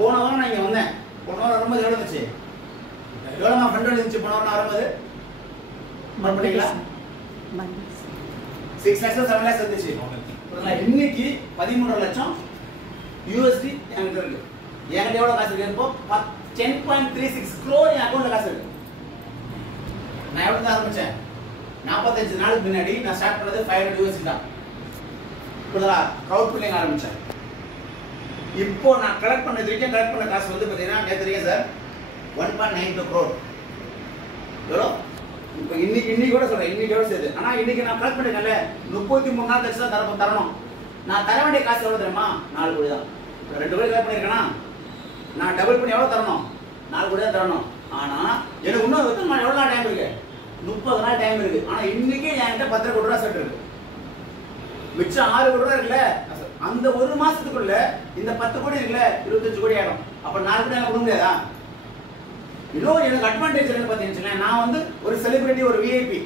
போன வாரம் நான் இங்கே வந்தேன். போன வாரம் வரும்போது எவ்வளோ இருந்துச்சு? எவ்வளோ நான் ஃப்ரெண்ட் இருந்துச்சு போன வாரம் வரும்போது? நோட் பண்ணிங்களா? 6 lakhs 7 lakhs இருந்துச்சு. இன்னைக்கு 13 லட்சம் யூஎஸ்டி என்கிட்ட இருக்கு. என்கிட்ட எவ்வளோ காசு இருக்கு? இப்போ 10.36 crore என் அக்கௌண்ட்ல காசு இருக்கு. நான் எவ்வளோ தான் ஆரம்பிச்சேன்? 45 நாளுக்கு முன்னாடி நான் ஸ்டார்ட் பண்ணது 500 USD தான். க்ரௌட் புல்லிங் ஆரம்பிச்சேன். இப்போ நான் கலெக்ட் பண்ண காசு வந்து பார்த்தீங்கன்னா நேற்று சார் 1.92 crore. எவ்வளோ? இப்போ இன்னைக்கு கூட சொல்றேன், இன்னைக்கோட சேர்த்து. ஆனால் இன்னைக்கு நான் கலெக்ட் பண்ணிருக்கேன்ல 33 நாள் கழிச்சு தான் தரணும். நான் தர வேண்டிய காசு எவ்வளோ தெரியுமா? 4 கோடி தான். 2 கோடி கலெக்ட் பண்ணிருக்கேன்னா நான் டபுள் பண்ணி எவ்வளோ தரணும்? 4 கோடி தான் தரணும். ஆனால் எனக்கு இன்னும் எவ்வளோ நாள் டைம் இருக்கு? 30 நாள் டைம் இருக்கு. ஆனால் இன்னைக்கு என்கிட்ட 10 கோடி ரூபா செட் இருக்கு. மிச்சம் 6 கோடி ரூபா இருக்குல்ல, அந்த ஒரு மாசத்துக்குள்ள இந்த 10 கோடி இருக்குல்ல 25 கோடி ஆயிடும். அப்ப 4 கோடி கொடுக்க முடியாதா? இன்னும் எனக்கு அட்வான்டேஜ் என்ன பார்த்தீங்கன்னா, நான் வந்து ஒரு செலிபிரிட்டி, ஒரு விஐபி,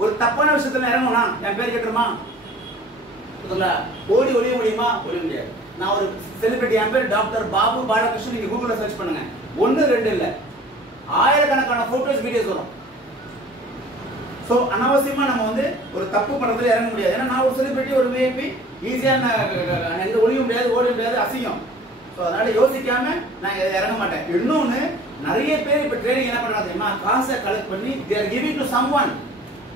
ஒரு தப்பான விஷயத்துல இறங்கணும்னா என் பேர் கேட்டுருமா? ஓடி ஒழிய முடியுமா? ஒழிய முடியாது. நான் ஒரு செலிபிரிட்டி, என் பேர் டாக்டர் பாபு பாலகிருஷ்ணன். நீங்க கூகுள்ல சர்ச் பண்ணுங்க. 1 2 இல்ல, ஆயிரக்கணக்கான போட்டோஸ் வீடியோஸ் வரும். ஸோ அனாவசியமா நம்ம வந்து ஒரு தப்பு பண்றதுல இறங்க முடியாது. ஏன்னா நான் ஒரு செலிபிரிட்டி, ஒரு விஐபி, ஈஸியா எந்த ஒழிய முடியாது, ஓட முடியாது, அசிங்கம். ஸோ அதனால யோசிக்காம நான் இறங்க மாட்டேன். இன்னொன்னு, நிறைய பேர் இப்ப ட்ரேடிங் என்ன பண்றாங்க தெரியுமா? காசை கலெக்ட் பண்ணி they are giving to someone.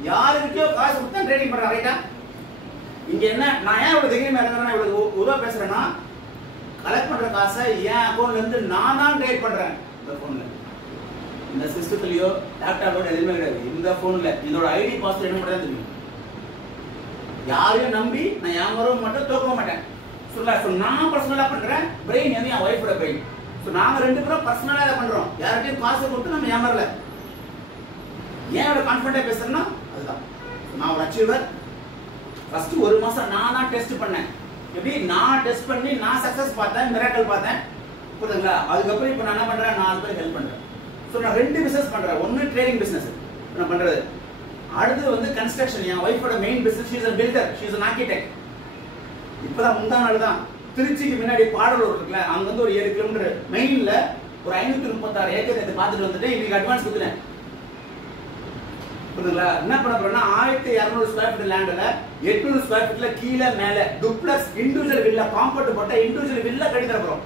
யாருக்கிட்டயோ காசு கொடுத்தா ட்ரேடிங் பண்றாங்க. ரைட்டா? இங்க என்ன, நான் ஏன் இவ்வளவு தைரியமா இருக்கிறேன்னா, இவ்வளவு உதவ பேசுறேன்னா, கலெக்ட் பண்ற காசை என் அக்கௌண்ட்ல இருந்து நான் தான் ட்ரேட் பண்றேன். இந்த போன்ல, இந்த சிஸ்டத்துலயோ லேப்டாப்லோட எதுவுமே கிடையாது. இந்த போன்ல இதோட ஐடி பாஸ்வேர்ட் என்ன மட்டும் தெரியும். யாரையும் நம்பி நான் ஏமாறவும் மாட்டேன், தோக்கவும் மாட்டேன். நான் பர்சனலா பண்றேன். பிரெயின் வந்து என் ஒய்ஃபோட பிரெயின். நாங்க 2 பேரும் பர்சனலா இதை பண்றோம். யார்கிட்டயும் காசு கொடுத்து நம்ம ஏமாறல. ஏன் இவ்வளவு கான்ஃபிடென்ட்டா பேசுறேன்னா அதுதான். நான் ஒரு அச்சீவர். ஃபர்ஸ்ட் 1 மாசம் நான் தான் டெஸ்ட் பண்ணேன். எப்படி நான் டெஸ்ட் பண்ணி நான் சக்சஸ் பார்த்தேன், மிராக்கிள் பார்த்தேன். புரியுதுங்களா? அதுக்கப்புறம் இப்போ நான் என்ன பண்றேன்? 4 பேருக்கு ஹெல்ப் பண்றேன். நான் 2 பிசினஸ் பண்றேன். ஒன்னு ட்ரேடிங் பிசினஸ் நான் பண்றது. அடுத்து வந்து கன்ஸ்ட்ரக்ஷன். என் ஒய்ஃபோட main business. She is a builder, she is an architect. இப்பதான் முந்தா நாள் தான் திருச்சிக்கு முன்னாடி பாடலூர் இருக்குல்ல, அங்க வந்து ஒரு 7 கிலோமீட்டர் மெயின்ல ஒரு 536 ஏக்கர் எடுத்து பார்த்துட்டு வந்துட்டு இன்னைக்கு அட்வான்ஸ் கொடுத்துட்டேன். புரியுதுங்களா? என்ன பண்ண போறேன்னா 1200 ஸ்கொயர் ஃபீட் லேண்ட்ல 800 ஸ்கொயர் ஃபீட்ல கீழே மேல டுப்ளக்ஸ் இண்டிவிஜுவல் வில்லா, காம்பவுண்ட் போட்ட இண்டிவிஜுவல் வில்லா கட்டி தர போறோம்.